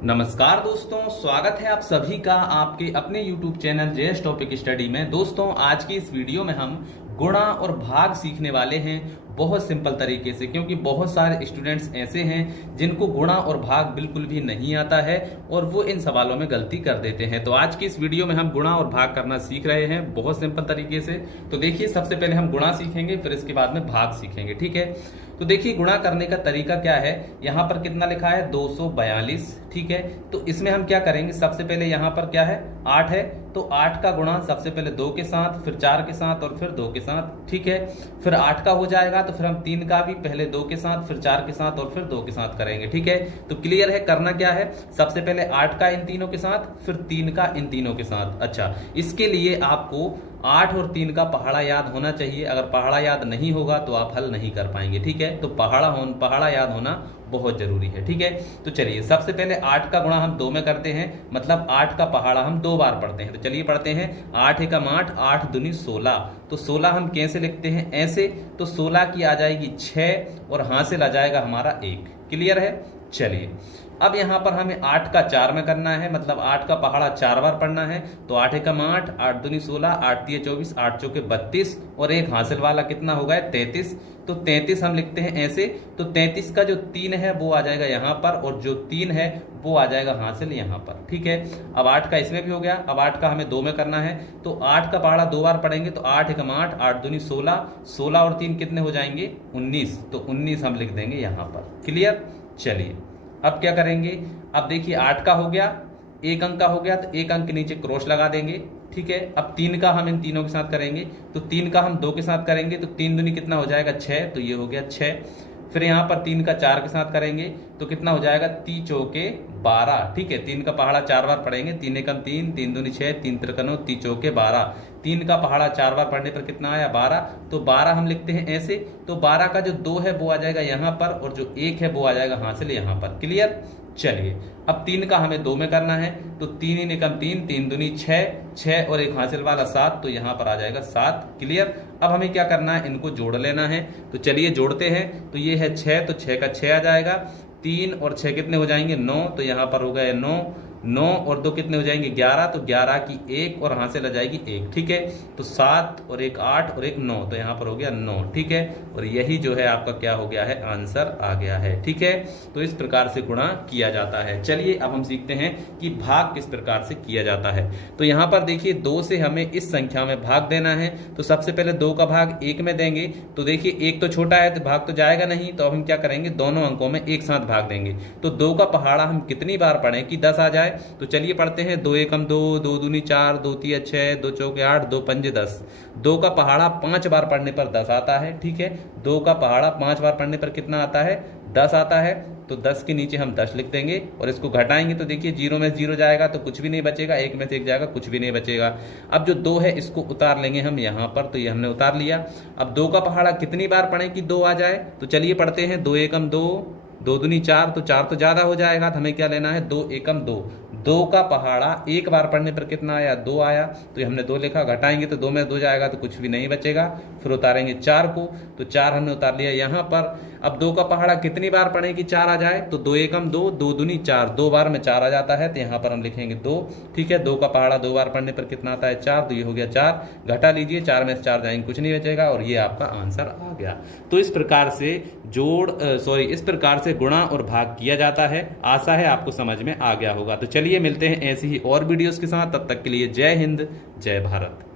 नमस्कार दोस्तों, स्वागत है आप सभी का आपके अपने YouTube channel JS topic study में। दोस्तों, आज की इस वीडियो में हम गुणा और भाग सीखने वाले हैं बहुत सिंपल तरीके से, क्योंकि बहुत सारे स्टूडेंट्स ऐसे हैं जिनको गुणा और भाग बिल्कुल भी नहीं आता है और वो इन सवालों में गलती कर देते हैं। तो आज की इस वीडियो में हम गुणा और भाग करना सीख रहे हैं बहुत सिंपल तरीके से। तो देखिए, सबसे पहले हम गुणा सीखेंगे, फिर इसके बाद में भाग सीखेंगे, ठीक है। तो देखिए, गुणा करने का तरीका क्या है। यहाँ पर कितना लिखा है 242, ठीक है। तो इसमें हम क्या करेंगे, सबसे पहले यहाँ पर क्या है 8 है, तो 8 का गुणा सबसे पहले 2 के साथ, फिर 4 के साथ और फिर 2 के साथ, ठीक है। फिर 8 का हो जाएगा तो फिर हम 3 का भी पहले 2 के साथ, फिर 4 के साथ और फिर 2 के साथ करेंगे, ठीक है। तो क्लियर है, करना क्या है, सबसे पहले 8 का इन तीनों के साथ, फिर 3 का इन तीनों के साथ। अच्छा, इसके लिए आपको 8 और 3 का पहाड़ा याद होना चाहिए। अगर पहाड़ा याद नहीं होगा तो आप हल नहीं कर पाएंगे, ठीक है। तो पहाड़ा याद होना बहुत जरूरी है, ठीक है। तो चलिए, सबसे पहले 8 का गुणा हम 2 में करते हैं, मतलब 8 का पहाड़ा हम 2 बार पढ़ते हैं। तो चलिए पढ़ते हैं, 8 एकम 8, 8 दूनी 16। तो 16 हम कैसे लिखते हैं, ऐसे। तो 16 की आ जाएगी 6 और हासिल आ जाएगा हमारा 1। क्लियर है। चलिए, अब यहां पर हमें 8 का 4 में करना है, मतलब 8 का पहाड़ा 4 बार पढ़ना है। तो 8 एकम 8, 8 दूनी 16, 8 तिये 24, 8 चौके 32 और एक हासिल वाला कितना हो गया 33। तो 33 हम लिखते हैं ऐसे। तो 33 का जो 3 है वो आ जाएगा यहाँ पर और जो 3 है वो आ जाएगा हासिल यहाँ पर, ठीक है। अब 8 का इसमें भी हो गया। अब 8 का हमें 2 में करना है, तो 8 का पहाड़ा 2 बार पढ़ेंगे। तो 8 एकम 8, 8 दूनी 16, 16 और 3 कितने हो जाएंगे 19। तो 19 हम लिख देंगे यहाँ पर। क्लियर। चलिए, अब क्या करेंगे, अब देखिए 8 का हो गया, एक अंक का हो गया, तो एक अंक के नीचे क्रॉस लगा देंगे, ठीक है। अब 3 का हम इन तीनों के साथ करेंगे, तो 3 का हम 2 के साथ करेंगे। तो 3 दूनी कितना हो जाएगा 6, तो ये हो गया 6। फिर यहाँ पर 3 का 4 के साथ करेंगे, तो कितना हो जाएगा 3 चौके 12, ठीक है। 3 का पहाड़ा 4 बार पढ़ेंगे, 3 एकम 3, 3 दूनी 6, 3 त्रिक 9, 3 चौके 12। 3 का पहाड़ा 4 बार पढ़ने पर कितना आया 12। तो 12 हम लिखते हैं ऐसे। तो 12 का जो 2 है वो आ जाएगा यहाँ पर और जो 1 है वो आ जाएगा हासिल यहाँ पर। क्लियर। चलिए, अब 3 का हमें 2 में करना है। तो 3 एकम 3, 3 दूनी 6, 6 और एक हासिल वाला 7, तो यहाँ पर आ जाएगा 7। क्लियर। अब हमें क्या करना है, इनको जोड़ लेना है। तो चलिए जोड़ते हैं। तो ये है 6, तो 6 का 6 आ जाएगा। 3 और 6 कितने हो जाएंगे 9, तो यहाँ पर हो गए 9। 9 और 2 कितने हो जाएंगे 11, तो 11 की 1 और हासिल आ जाएगी 1, ठीक है। तो 7 और एक 8 और एक 9, तो यहाँ पर हो गया 9, ठीक है। और यही जो है आपका क्या हो गया है, आंसर आ गया है, ठीक है। तो इस प्रकार से गुणा किया जाता है। चलिए, अब हम सीखते हैं कि भाग किस प्रकार से किया जाता है। तो यहाँ पर देखिए, 2 से हमें इस संख्या में भाग देना है। तो सबसे पहले 2 का भाग 1 में देंगे। तो देखिए 1 तो छोटा है तो भाग तो जाएगा नहीं, तो अब हम क्या करेंगे, दोनों अंकों में एक साथ भाग देंगे। तो 2 का पहाड़ा हम कितनी बार पढ़ें कि 10 आ जाए। तो चलिए पढ़ते हैं, 2 एकम 2, 2 दूनी 4, 2 तिया 6, 2 चौके 8, 2 पंजे 10। 2 का पहाड़ा 5 बार पढ़ने पर 10 आता है, ठीक है। 2 का पहाड़ा 5 बार पढ़ने पर कितना आता है 10 आता है। तो 10 के नीचे हम 10 लिख देंगे और इसको घटाएंगे। तो देखिए 0 में 0 जाएगा तो कुछ भी नहीं बचेगा, 1 में से 1 जाएगा कुछ भी नहीं बचेगा। अब जो 2 है इसको उतार लेंगे हम यहाँ पर, तो ये हमने उतार लिया। अब 2 का पहाड़ा कितनी बार पढ़ें कि 2 आ जाए। तो चलिए पढ़ते हैं, 2 एकम 2, 2 दूनी 4, तो 4 तो ज्यादा हो जाएगा, तो हमें क्या लेना है 2 एकम 2। 2 का पहाड़ा 1 बार पढ़ने पर कितना आया 2 आया, तो हमने 2 लिखा। घटाएंगे तो 2 में 2 जाएगा तो कुछ भी नहीं बचेगा। फिर उतारेंगे 4 को, तो 4 हमने उतार लिया यहाँ पर। अब 2 का पहाड़ा कितनी बार पढ़े कि 4 आ जाए। तो 2 एकम 2, 2 दूनी 4, 2 बार में 4 आ जाता है, तो यहाँ पर हम लिखेंगे 2, ठीक है। 2 का पहाड़ा 2 बार पढ़ने पर कितना आता है 4, तो ये हो गया 4। घटा लीजिए, 4 में से 4 जाएंगे कुछ नहीं बचेगा और ये आपका आंसर आ गया। तो इस प्रकार से इस प्रकार से गुणा और भाग किया जाता है। आशा है आपको समझ में आ गया होगा। तो चलिए मिलते हैं ऐसी ही और वीडियोस के साथ, तब तक के लिए जय हिंद, जय भारत।